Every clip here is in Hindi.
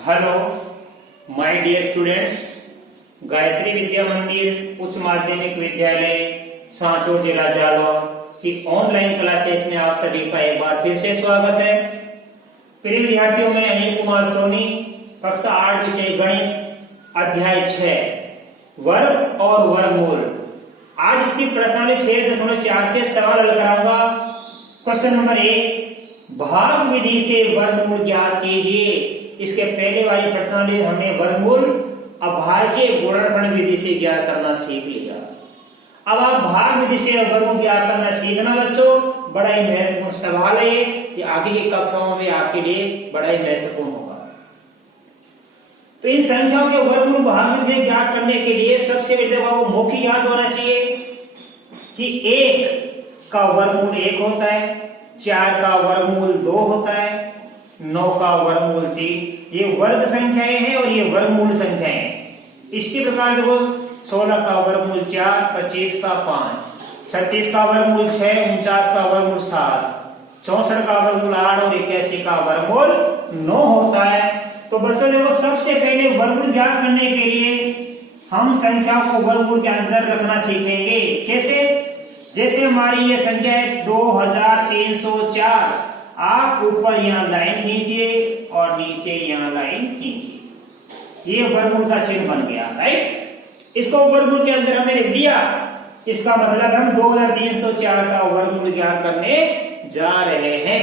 Hello my dear students, Gayatri Vidya Mandir Uchch माध्यमिक विद्यालय सांचौर जिला जालौर की ऑनलाइन क्लासेस में आप सभी का एक बार फिर से स्वागत है। प्रिय विद्यार्थियों, मैं अनिल कुमार सोनी, कक्षा 8 विषय गणित अध्याय 6 वर्ग और वर्गमूल। आज इसकी प्रश्नावली 6.4 के सवाल हल कराऊंगा। क्वेश्चन नंबर 1, भाग विधि से वर्गमूल ज्ञात कीजिए। इसके पहले वाली प्रश्नावली हमें वर्गमूल अभाज्य गुणनखंड विधि से ज्ञात करना सीख लिया। अब आप भाग विधि से वर्गमूल ज्ञात करना सीखना बच्चों, बड़ा ही महत्वपूर्ण सवाल है ये आगे की कक्षाओं में आपके लिए बड़ा ही महत्वपूर्ण होगा। तो इन संख्याओं के वर्गमूल भाग विधि से ज्ञात करने के लिए सबसे पहले आपको मुख्य याद होना चाहिए कि 1 का वर्गमूल 1 होता है, 4 का वर्गमूल 2 होता है, 9 का वर्गमूल 3। ये वर्ग संख्याएं हैं और ये वर्गमूल संख्याएं हैं। इसी प्रकार देखो 16 का वर्गमूल 4, 25 का 5, 36 का वर्गमूल 6, 49 का वर्गमूल 7, 64 का वर्गमूल 8 और 81 का वर्गमूल 9 होता है। तो बच्चों देखो, सबसे पहले वर्गमूल ज्ञात करने के लिए हम संख्या को वर्गमूल के अंदर रखना सीखेंगे। कैसे? जैसे हमारी ये संख्या है 2304, आप ऊपर यहाँ लाइन खींचिए और नीचे यहाँ लाइन खींचिए, ये वर्गमूल का चिन्ह बन गया, राइट। इसको वर्गमूल के अंदर हमने लिख दिया। इसका मतलब हम 2304 का वर्गमूल ज्ञात करने जा रहे हैं।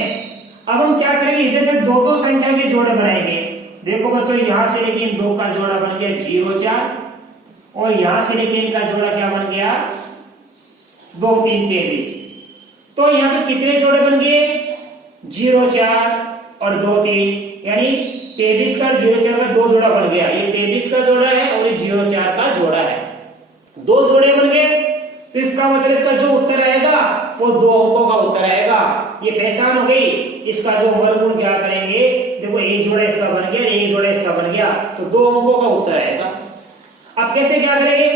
अब हम क्या करेंगे, इधर से दो संख्या के जोड़े बनाएंगे। देखो बच्चों, यहां से लेके इन 2 का जोड़ा बन गया 04 और यहां से लेके इनका जोड़ा क्या बन गया 2 3 23। तो यहाँ पे कितने जोड़े बन गए 04 और 2 3, यानी 23 का 04 का 2 जोड़ा बन गया। ये 23 का जोड़ा है और ये 04 का जोड़ा है, 2 जोड़े बन गए। तो इसका मतलब इसका जो उत्तर आएगा वो 2 अंकों का उत्तर आएगा। ये पहचान हो गई। इसका जो वर्गमूल क्या करेंगे, देखो एक जोड़ा इसका बन गया, एक जोड़ा इसका बन गया, तो 2 अंकों का उत्तर आएगा। अब कैसे क्या करेंगे,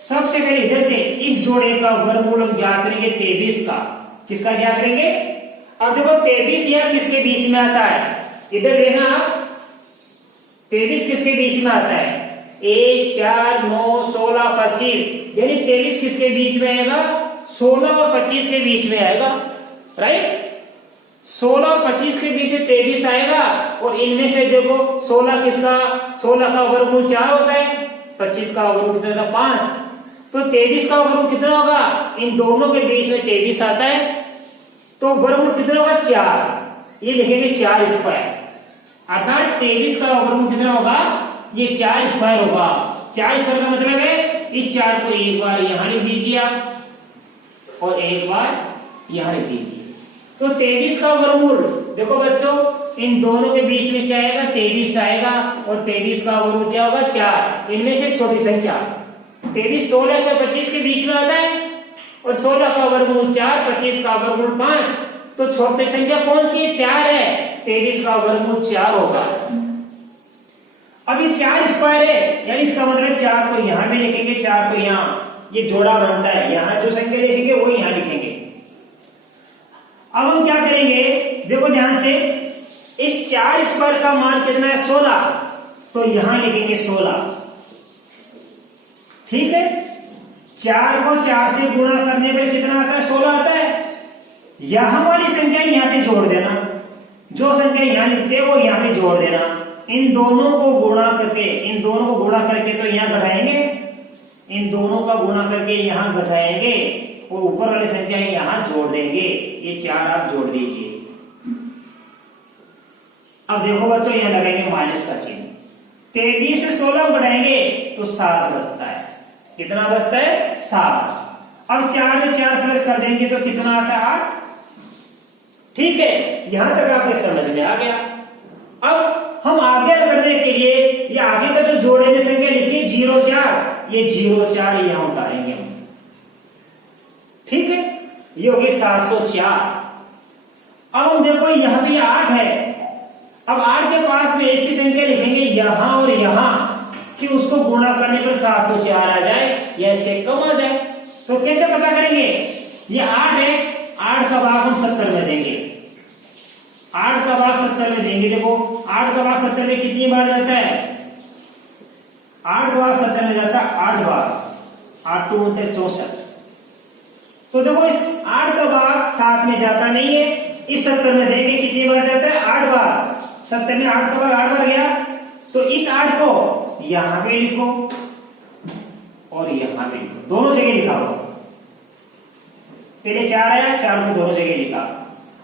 सबसे पहले इधर से इस जोड़े का वर्गमूल हम ज्ञात करेंगे 23 का। किसका ज्ञात करेंगे? अब देखो 23 यहां किसके बीच में आता है, इधर देखना आप, 23 किसके बीच में आता है 1 4 9 16 25, यानी 23 किसके बीच में आएगा 16 और 25 के बीच में आएगा, राइट। 16 और 25 के बीच में 23 आएगा और इनमें से देखो 16 किसका, 16 का वर्गमूल 4 होता है, 25 का वर्गमूल कितना था 5, तो 23 का वर्गमूल कितना होगा, इन दोनों के बीच में 23 आता है, तो वर्गमूल कितना होगा 4। ये लिखेंगे 4 स्क्वायर, अर्थात 23 का वर्गमूल कितना होगा, ये 4 स्क्वायर होगा। 4 स्क्वायर का मतलब है इस 4 को एक बार यहां लिख दीजिए आप और एक बार यहां लिख दीजिए। तो 23 का वर्गमूल देखो बच्चों, इन दोनों के बीच में क्या आएगा 23 आएगा और 23 का वर्गमूल क्या होगा 4। इनमें से छोटी संख्या 23 16 और 25 के बीच में आता है और 16 का वर्गमूल 4, 25 का वर्गमूल 5, तो छोटी संख्या कौन सी है 4 है, 23 का वर्गमूल 4 होगा। अब ये 4 स्क्वायर है, यानी इसका मतलब 4 को यहां भी लिखेंगे, 4 को यहां, ये जोड़ा बनता है, यहां जो संख्या लिखेंगे वो यहां लिखेंगे। अब हम क्या करेंगे, देखो ध्यान से, इस 4 स्क्वायर का मान कितना है 16, तो यहां लिखेंगे 16, ठीक है। 4 को 4 से गुणा करने पर कितना आता है 16 आता है। यहां वाली संख्या यहां पे जोड़ देना, जो संख्या यहां लिखते हैं वो यहां पे जोड़ देना। इन दोनों को गुणा करके, इन दोनों को गुणा करके तो यहां घटाएंगे, इन दोनों का गुणा करके यहां घटाएंगे और ऊपर वाली संख्या यहां जोड़ देंगे। ये 4 आप जोड़ दीजिए। अब देखो बच्चों, यहां लगाएंगे माइनस का चिन्ह, 23 से 16 बढ़ाएंगे तो 7 बचता है। कितना बचता है 7। अब 4 में 4 प्लस कर देंगे तो कितना आता है 8, ठीक है। यहां तक आपके समझ में आ गया। अब हम आगे करने के लिए ये आगे का जो जोड़े में संख्या लिखी 04, ये 04 यहां उतारेंगे हम, ठीक है। ये हो गई 704। अब हम देखो यहां भी 8 है, अब 8 के पास में ऐसी संख्या लिखेंगे यहां और यहां कि उसको गुणा करने पर 704 आ जाए या इससे कम आ जाए। तो कैसे पता करेंगे, ये 8 है, 8 का भाग हम 70 में देंगे, 8 का भाग 70 में देंगे। देखो 8 का भाग 70 में कितनी बार जाता है? 8 का भाग 70 में जाता है 8 बार। 8 2 64। तो देखो इस 8 का भाग 7 में जाता नहीं है, इस 70 में देंगे कितनी बार जाता है? 8 बार। 70 में 8 का भाग 8 बार गया, तो इस 8 को यहां पे लिखो और यहां पे लिखो, दोनों जगह लिखा हो। पहले 4 आया, 4 को दोनों जगह लिखा।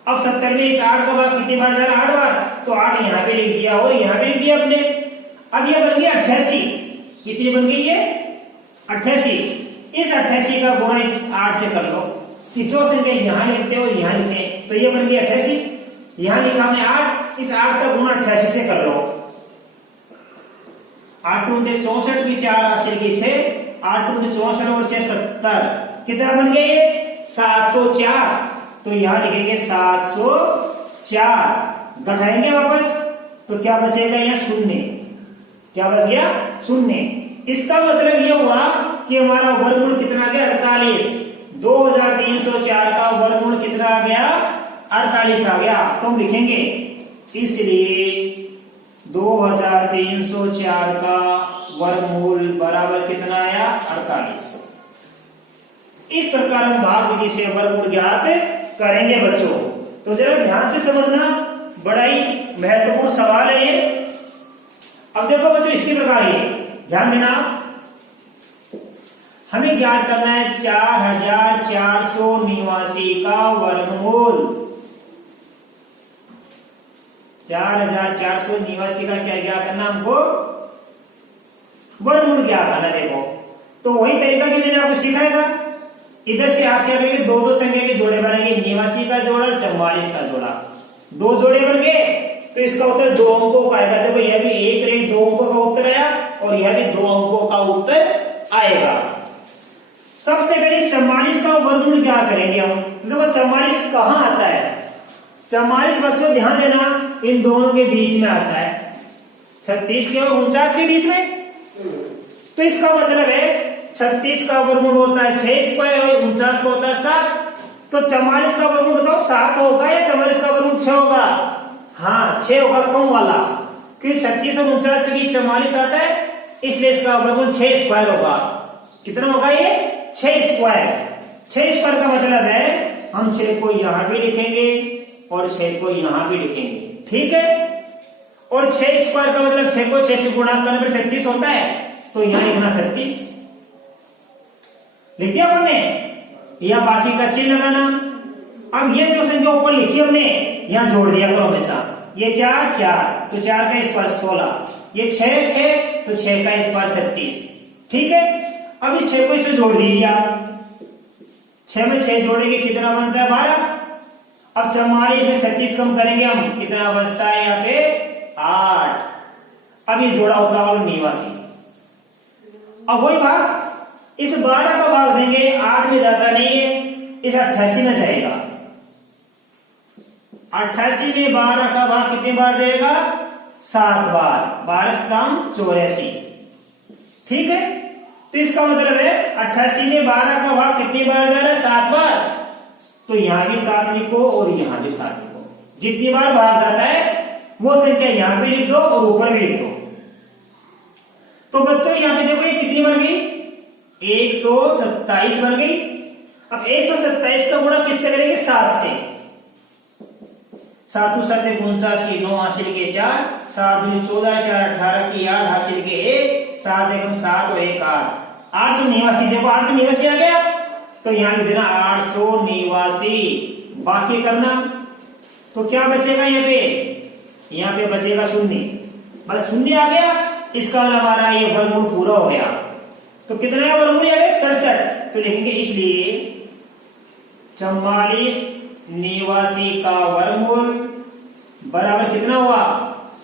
अब 70 में इस 8 का भाग कितनी बार जा रहा है? 8 बार, तो 8 यहां पे लिख दिया और यहां पे लिख दिया अपने। अब ये बन गया 88। कितनी बन गई ये? 88। इस 88 का गुणा इस 8 से कर लो कि जो संख्या यहां लिखते हो यहां लिखे, तो ये बन गई 88। यहां लिखा हमने 8, इस 8 का गुणा 88 से कर लो। 8 2 64 की 4 राशि की 6, 8 2 64 और 6 70। कितना बन गया ये? 704। तो यहां लिखेंगे 704। घटाएंगे वापस तो क्या बचेगा? यहाँ शून्य। क्या बच गया? शून्य। इसका मतलब यह हुआ कि हमारा वर्गमूल कितना आ गया? 48। 2304 का वर्गमूल कितना आ गया? 48 आ गया। तो हम लिखेंगे इसलिए 2304 का वर्गमूल बराबर कितना आया? 48। इस प्रकार हम भाग विधि से वर्गमूल ज्ञात करेंगे बच्चों। तो जरा ध्यान से समझना, बड़ा ही महत्वपूर्ण सवाल है ये। अब देखो बच्चों, इसी प्रकार ये ध्यान देना, हमें ज्ञात करना है 4489 का वर्गमूल। 4489 का क्या ज्ञात करना? हमको वर्गमूल ज्ञात करना। देखो तो वही तरीका भी मैंने आपको सिखाया था। इधर से आप क्या करेंगे? दो संख्या के जोड़े बनेंगे, 89 का जोड़ा और 44 का जोड़ा। 2 जोड़े बन गए तो इसका उत्तर 2 अंकों का आएगा। देखो यह भी 1 रही 2 अंकों का उत्तर आया और यह भी 2 अंकों का उत्तर आएगा। सबसे पहले 44 का वर्गमूल क्या करेंगे हम? तो देखो 44 कहां आता है? 44 बच्चों ध्यान देना, इन दोनों के बीच में आता है, 36 के और 49 के बीच में। तो इसका मतलब है 36 का वर्गमूल होता है 6 स्क्वायर और 49 का होता है 7। तो 44 का वर्गमूल बताओ 7 होगा या 44 का वर्गमूल 6 होगा? हाँ 6 होगा, कम वाला, क्योंकि 36 और 49 के बीच 44 आता है, इसलिए इसका वर्गमूल 6 स्क्वायर होगा। कितना होगा ये? 6 स्क्वायर। 6 स्क्वायर का मतलब है हम 6 को यहां भी लिखेंगे और 6 को यहां भी लिखेंगे, ठीक है। और 6 स्क्वायर का मतलब 6 को 6 से गुणा करने पर 36 होता है, तो यहां लिखना 36 लिख दिया हमने। यहां बाकी का चिन्ह लगाना। अब ये जो संख्या ऊपर लिखी हमने यहां जोड़ दिया करो हमेशा। ये 4 4 तो 4 का स्क्वायर 16, ये 6 6 तो 6 का स्क्वायर 36, ठीक है। अब इस 6 को इसमें जोड़ दीजिए आप। 6 में 6 जोड़ेंगे कितना बनता है? 12। अब 44 में 36 कम करेंगे हम, कितना बचता है यहाँ पे? 8। अब ये जोड़ा होता है 89। अब वही भाग इस 12 का भाग देंगे, 8 में जाता नहीं है, इस 88 में जाएगा। 88 में 12 का भाग कितने बार जाएगा? 7 बार। 12 दाम 84, ठीक है। तो इसका मतलब है 88 में 12 का भाग कितनी बार जा रहा है? 7 बार। तो यहां भी 7 लिखो और यहां भी 7 लिखो। जितनी बार भाग जाता है वो संख्या यहां पे लिख दो और ऊपर भी लिख दो। तो बच्चों यहां पे देखो ये कितनी बन गई? 127 बन गई। अब 127 का गुणा किससे करेंगे? 7 से। 7 7 49 की 9 हासिल के 4, 7 2 14 4 18 की 8 हासिल के 1, 7 1 7 और 1 8, 889। देखो 889 आ गया, तो यहां लिख देना 889। बाकी करना तो क्या बचेगा यहाँ पे? यहाँ पे बचेगा 0। बस 0 आ गया, इसका मतलब हमारा ये वर्गमूल पूरा हो गया। तो कितना है वर्गमूल? 67। तो लिखेंगे इसलिए 4489 का वर्गमूल बराबर कितना हुआ?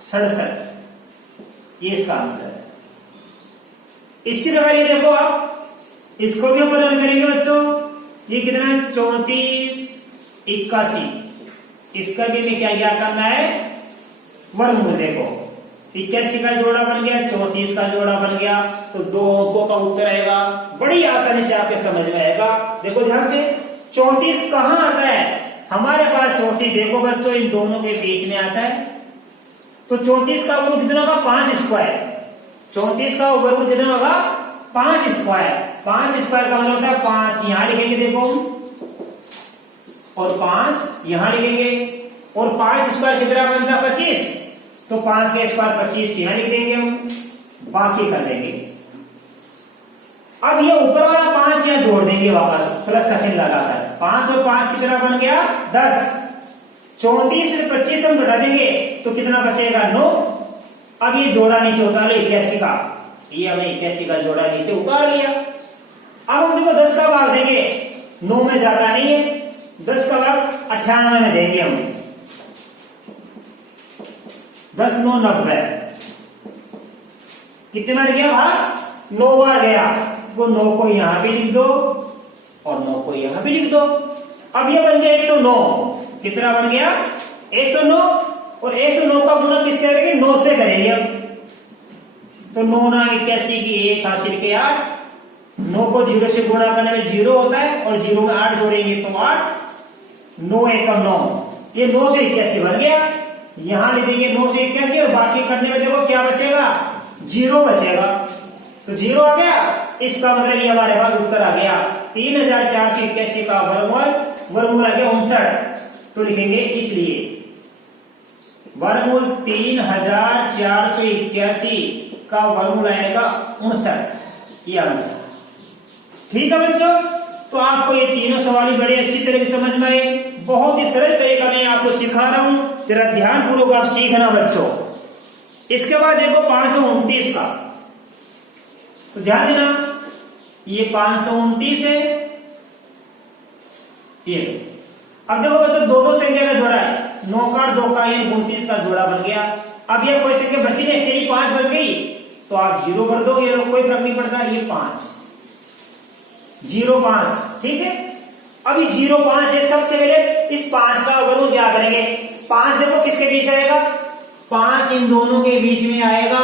67। ये इसका आंसर है। इसी प्रकार ये देखो आप, इसको भी अपन हल करेंगे बच्चों। ये कितना है? 34 81। इसका भी हमें क्या करना है? वर्गमूल। देखो 81 का जोड़ा बन गया, 34 का जोड़ा बन गया, तो 2 अंकों का उत्तर आएगा। बड़ी आसानी से आपके समझ में आएगा। देखो ध्यान से, 34 कहां आता है? हमारे पास 34, देखो बच्चों इन दोनों के बीच में आता है, तो 34 का वर्गमूल कितना होगा 5 स्क्वायर। 34 का वर्गमूल कितना होगा 5 स्क्वायर। 5 स्क्वायर का मतलब होता है 5 यहां लिखेंगे देखो, और 5 यहां लिखेंगे, और 5 स्क्वायर कितना बनता है 25, तो 5 के स्क्वायर 25 यहां लिख देंगे हम, बाकी कर देंगे। अब ये ऊपर वाला 5 यहां जोड़ देंगे वापस प्लस का चिन्ह लगाकर, 5 और 5 कितना बन गया 10। 34 में 25 हम घटा देंगे तो कितना बचेगा 9। अब ये जोड़ा नीचे उतार लिया 81 का, ये हमने 81 का जोड़ा नीचे उतार लिया। अब हम देखो 10 का भाग देंगे, 9 में जाता नहीं है, 10 का भाग 98 में देंगे हम, 10 9 90, कितने बार गया भाग 9 बार गया, वो 9 को यहां भी लिख दो और 9 को यहां भी लिख दो। अब ये बन गया 109, कितना बन गया 109, और 109 का गुणा किससे करेंगे 9 से करेंगे अब, तो 9 9 81 की 1 हासिल के 8, 9 को 0 से गुणा करने में 0 होता है, और 0 में 8 जोड़ेंगे तो 8, 9 1 और 9, ये 9 से 81 बन गया, यहां ले देंगे 9 से 81, और बाकी करने में देखो क्या बचेगा 0 बचेगा, तो 0 आ गया। इसका मतलब ये हमारे पास उत्तर आ गया 3481 का वर्गमूल आ गया 59, तो लिखेंगे इसलिए वर्गमूल 3481 का वर्गमूल आएगा 59, ये आंसर। ठीक है बच्चों, तो आपको ये तीनों सवाल बड़े अच्छी तरह से समझ में आए, बहुत ही सरल तरीका मैं आपको सिखा रहा हूं, जरा ध्यान पूर्वक आप सीखना बच्चों। इसके बाद देखो 529 का, तो ध्यान देना ये 529 है, ये अब देखो बच्चों दो दो संख्या का जोड़ा है, 9 का 2 का ये 29 का जोड़ा बन गया। अब ये कोई संख्या बची नहीं, अकेली 5 बच गई, तो आप 0 भर दो, ये कोई फर्क नहीं पड़ता, ये 5 0 5, ठीक है। अभी 0 5 है, सबसे पहले इस 5 का वर्गमूल क्या करेंगे, 5 देखो किसके बीच आएगा 5 इन दोनों के बीच में आएगा,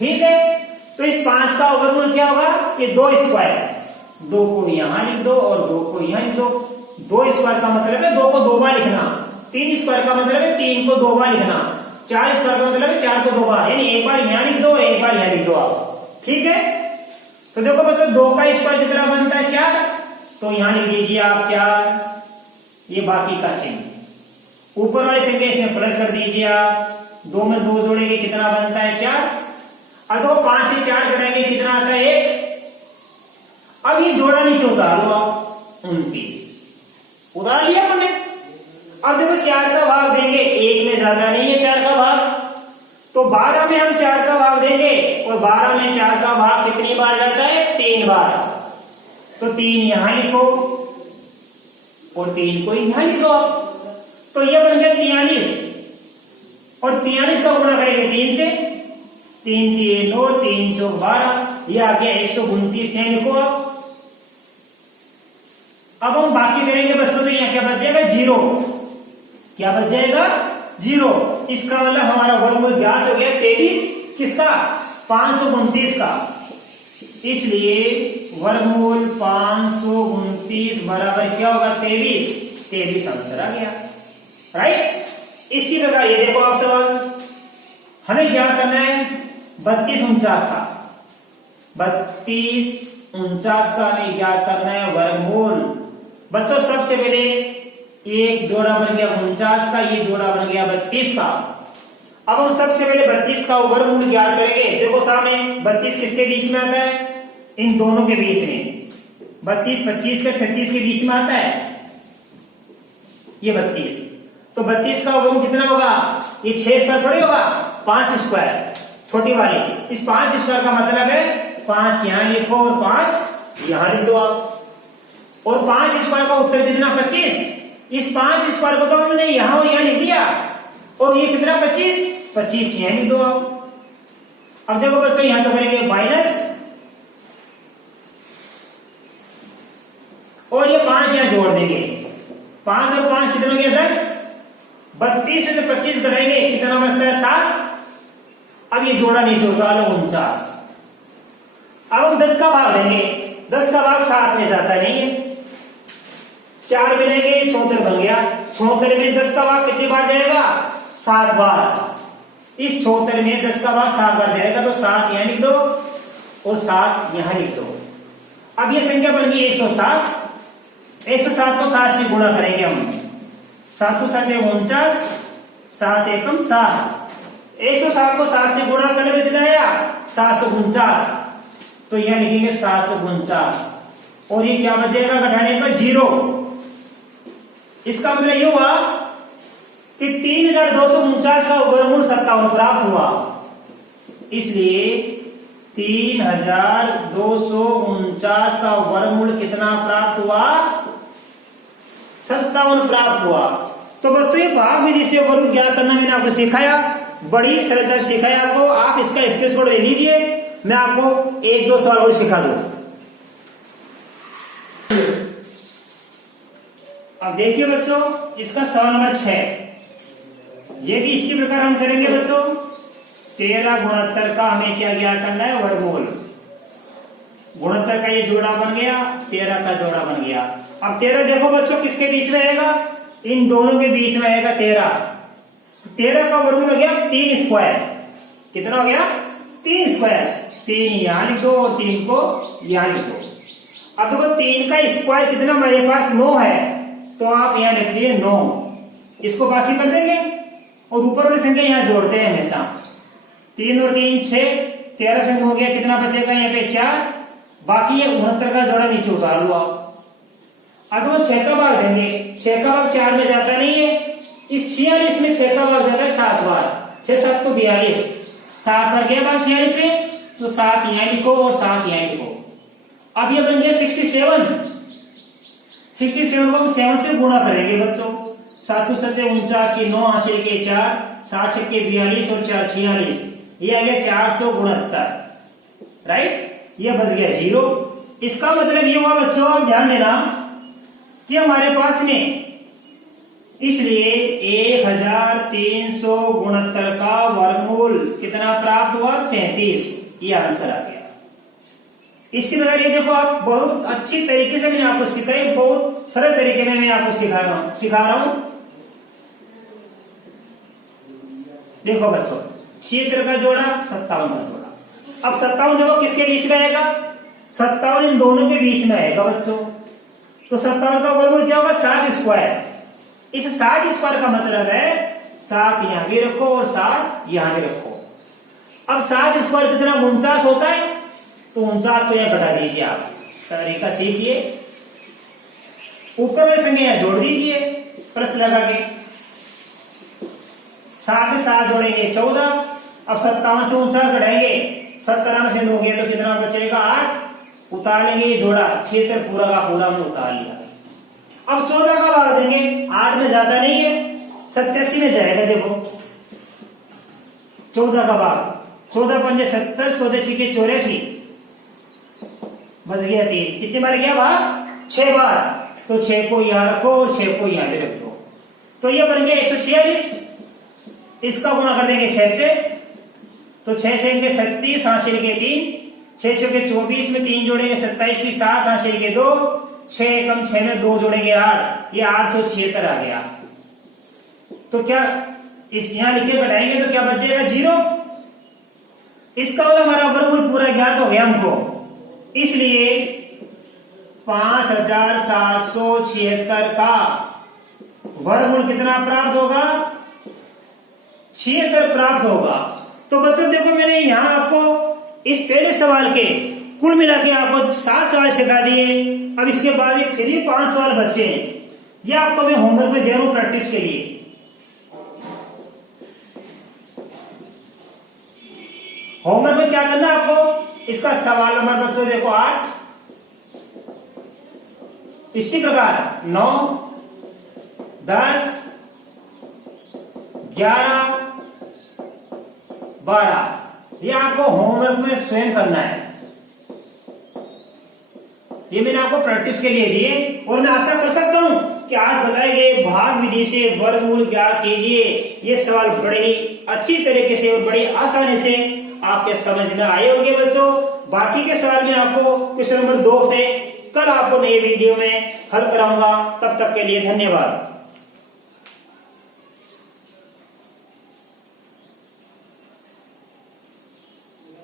ठीक है। तो इस 5 का वर्गमूल क्या होगा, ये 2 स्क्वायर, 2 को यहां लिख दो और 2 को यहां लिख दो। 2 स्क्वायर का मतलब है 2 को 2 बार लिखना, 3 स्क्वायर का मतलब है 3 को 2 बार लिखना, 4 स्क्वायर का मतलब है 4 को 2 बार, यानी एक बार यहां लिख दो और एक बार यहां लिख दो आप, ठीक है। तो देखो बच्चों 2 का स्क्वायर कितना बनता है 4, तो यहां लिख दीजिए आप 4, ये बाकी का चिन्ह, ऊपर वाली संख्या इसमें प्लस कर दीजिए आप, 2 में 2 जोड़ेंगे कितना बनता है 4, अब देखो 5 से 4 घटाएंगे कितना आता है 1, अब ये जोड़ा नीचे उतार लो आप 29, उतार लिया हमने। अब देखो 4 का भाग देंगे, 1 में ज्यादा नहीं है 4 का भाग, तो 12 में हम 4 का भाग देंगे, और 12 में 4 का भाग कितनी बार जाता है 3 बार, तो 3 यहां लिखो और 3 को यहां लिख दो आप, तो ये बन गया 43, और 43 का गुणा करेंगे 3 से, 3 3 9, 3 4 12, ये आ गया 129 यहां लिखो आप। अब हम बाकी करेंगे बच्चों, तो यहाँ क्या बच जाएगा 0, क्या बच जाएगा 0। इसका मतलब हमारा वर्गमूल ज्ञात हो गया 23 किसका 529 का, इसलिए वर्गमूल 529 बराबर क्या होगा 23 आंसर आ गया, राइट। इसी प्रकार ये देखो आप सवाल हमें ज्ञात करना है 32 49 का, 32 49 का हमें ज्ञात करना है वर्गमूल। बच्चों सबसे पहले एक जोड़ा बन गया 49 का, ये जोड़ा बन गया 32 का। अब हम सबसे पहले 32 का वर्गमूल ज्ञात करेंगे। देखो सामने 32 किसके बीच में आता है, इन दोनों के बीच में, 32 25 का 36 के बीच में आता है ये 32, तो 32 का वर्गमूल कितना होगा, ये 6 स्क्वायर थोड़ी होगा, 5 स्क्वायर छोटी वाली, इस 5 स्क्वायर का मतलब है 5 यहां लिखो और 5 यहां लिख दो आप, और 5 स्क्वायर का उत्तर कितना 25, इस 5 स्क्वायर को तो हमने यहां और यहां लिख दिया, और ये कितना 25 यहां लिख दो आप। अब देखो बच्चों यहां तो करेंगे माइनस, और ये 5 यहां जोड़ देंगे, 5 और 5 कितना हो गया 10, 32 से 25 घटाएंगे कितना बचता है 7, अब ये जोड़ा नीचे उतार लो 49। अब हम 10 का भाग देंगे, 10 का भाग 7 में जाता नहीं है, 4 मिलेंगे 74 बन गया। 74 में 10 का भाग कितनी बार जाएगा? 7 बार। इस 74 में 10 का भाग 7 बार जाएगा, तो 7 यहां लिख दो और 7 यहां लिख दो। अब ये संख्या बन गई 107। 107 को 7 से गुणा करेंगे हम। 7 को 7 49, 7 एकम 7। 107 को 7 से गुणा करने में कितना आया? 749। तो यहां लिखेंगे 749 और ये क्या बचेगा घटाने पर? 0। इसका मतलब ये हुआ कि 3249 का वर्गमूल 57 प्राप्त हुआ। इसलिए 3249 का वर्गमूल कितना प्राप्त हुआ? 57 प्राप्त हुआ। तो बच्चों ये भाग विधि से वर्गमूल ज्ञात करना मैंने आपको सिखाया, बड़ी सरलता सिखाया आपको। आप इसका स्क्रीनशॉट ले लीजिए, मैं आपको 1-2 सवाल और सिखा दूं। अब देखिए बच्चों, इसका सवाल नंबर 6, ये भी इसी प्रकार हम करेंगे बच्चों। 13 गुणोत्तर का हमें क्या ज्ञात करना है? वर्गमूल। गुणोत्तर का ये जोड़ा बन गया, 13 का जोड़ा बन गया। अब 13 देखो बच्चों किसके बीच में आएगा? इन दोनों के बीच में आएगा 13। 13 का वर्गमूल हो गया 3 स्क्वायर। कितना हो गया? 3 स्क्वायर। 3 यहां लिख दो और 3 को यहां लिख दो। अब देखो 3 का स्क्वायर कितना हमारे पास? 9 है, तो आप यहां लिख लीजिए 9। इसको बाकी कर देंगे और ऊपर वाली संख्या यहां जोड़ते हैं हमेशा। 3 और 3 6, 13 से हो गया, कितना बचेगा यहाँ पे? 4। बाकी ये 69 का जोड़ा नीचे उतार लो आप। अब वो 6 का भाग देंगे। 6 का भाग 4 में जाता नहीं है। इस 46 में 6 का भाग जाता है 7 बार। 6 7 तो 42, 7 बार गया भाग 46 में, तो 7 यहां लिखो और 7 यहां लिखो। अब ये बन गया 67। 67 को हम 7 से गुणा करेंगे बच्चों। 7 7 49, 9 हासिल के 4, 7 6 42 और 4 46। ये आ गया 469। राइट, ये बच गया 0। इसका मतलब ये हुआ बच्चों, आप ध्यान देना कि हमारे पास में, इसलिए 1369 का वर्गमूल कितना प्राप्त हुआ? 37। ये आंसर आ गया। इसी प्रकार ये देखो, आप बहुत अच्छी तरीके से मैंने आपको सिखाई, बहुत सरल तरीके में मैं आपको सिखा रहा हूं। देखो बच्चों, 76 का जोड़ा, 57 का जोड़ा। अब 57 देखो किसके बीच में आएगा? 57 इन दोनों के बीच में आएगा बच्चों। तो 57 का वर्गमूल क्या होगा? 7 स्क्वायर। इस 7 स्क्वायर का मतलब है 7 यहां भी रखो और 7 यहां भी रखो। अब 7 स्क्वायर कितना? 49 होता है, तो 49 को यहां घटा दीजिए। आप तरीका सीखिए, ऊपर वाली संख्या यहां जोड़ दीजिए प्लस लगा के। 7 के 7 जोड़ेंगे 14। अब 57 से 49 घटाएंगे, 17 में से 9 गया तो कितना बचेगा? 8। उतार लेंगे ये जोड़ा, 76 पूरा का पूरा हमने उतार लिया। अब 14 का भाग देंगे, 8 में जाता नहीं है, 87 में जाएगा। देखो 14 का भाग, 14 पंजे 70, 14 छिके 84, बच गया 3। कितने बार गया भाग? 6 बार। तो 6 को यहां रखो और 6 को यहां पे रख दो। तो ये बन गया 146। इसका गुणा कर देंगे 6 से, तो 6 से 36, हासिल के 3, 6 6 के 24 में 3 जोड़ेंगे 27 की 7, हासिल के 2, 6 एकम 6 में 2 जोड़ेंगे 8। ये 876 आ गया। तो क्या इस यहां लिखे घटाएंगे तो क्या बच जाएगा? 0। इसका मतलब हमारा वर्गमूल पूरा ज्ञात हो गया हमको। इसलिए 5776 का वर्गमूल कितना प्राप्त होगा? 76 प्राप्त होगा। तो बच्चों देखो, मैंने यहां आपको इस पहले सवाल के कुल मिला के आपको 7 सवाल सिखा दिए। अब इसके बाद ये फिर 5 सवाल बच्चे हैं, ये आपको मैं होमवर्क में दे रहा हूं प्रैक्टिस के लिए। होमवर्क में क्या करना है आपको? इसका सवाल नंबर बच्चों देखो 8, इसी प्रकार 9, 10, 11, 12 ये आपको होमवर्क में स्वयं करना है। ये मैंने आपको प्रैक्टिस के लिए दिए और मैं आशा कर सकता हूं कि आज बताए गए भाग विधि से वर्गमूल ज्ञात कीजिए। ये सवाल बड़े ही अच्छी तरीके से और बड़ी आसानी से आपके समझ में आए होंगे बच्चों। बाकी के सवाल में आपको क्वेश्चन नंबर 2 से कल आपको नए वीडियो में हल कराऊंगा। तब तक के लिए धन्यवाद।